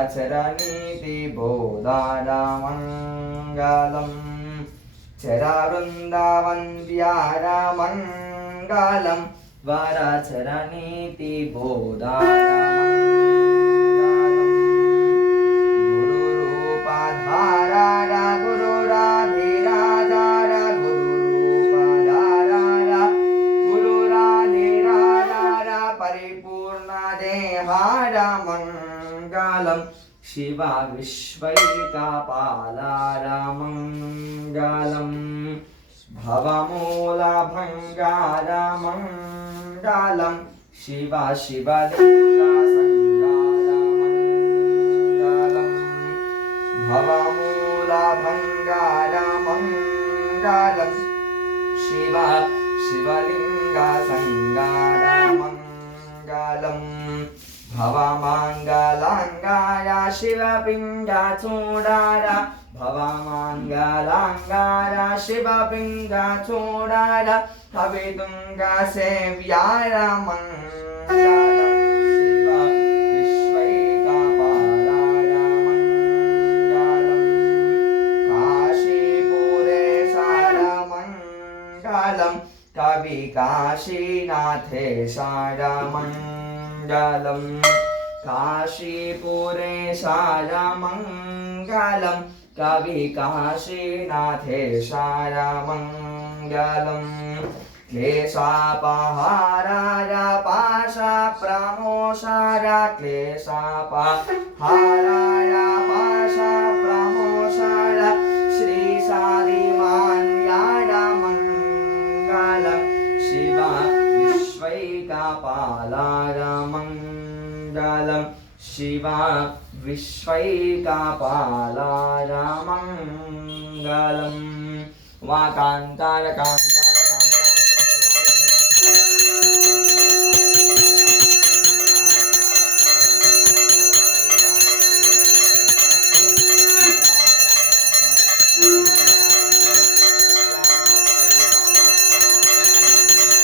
वरचरणीति बोधारमङ्गलम् चरवृन्दावन्द्यारमङ्गलम् वरचरणीति बोधारमङ्गलम् गुरुरूपधारर गुरुराधिराधार गुरुरूपधारर गुरुराधिराधार परिपूर्णदेहार मङ्गलम् शिवा विश्वैकपालार मङ्गलम् भवमूलभङ्गार मङ्गलम् शिवा शिवलिङ्गसङ्गार मङ्गलम् भवमूलभङ्गार मङ्गलम् शिवा शिवलिङ्गसङ्गार मङ्गलम् भवमङ्गलाङ्गाय शिवपिङ्गचूडार भवमङ्गलाङ्गाय शिवपिङ्गचूडार कवितुङ्गसेव्याय मङ्गलम् शिव विश्वैकपालाय मङ्गलम् काशीपुरेशाय मङ्गलम् कवि काशीनाथेशाय मङ्गलम् काशीपुरेशाय मङ्गलम् कवि काशीनाथेशाय मङ्गलम् क्लेशापहाराय पाशप्रमोषाय क्लेशापहाराय पाशप्रमोषाय श्रीसादिमान्याय मङ्गलम् शिवा विश्वैकपालाय मङ्गलम् शिवा विश्वैकपालाय मङ्गलम् वाकान्तार कान्तार कान्तार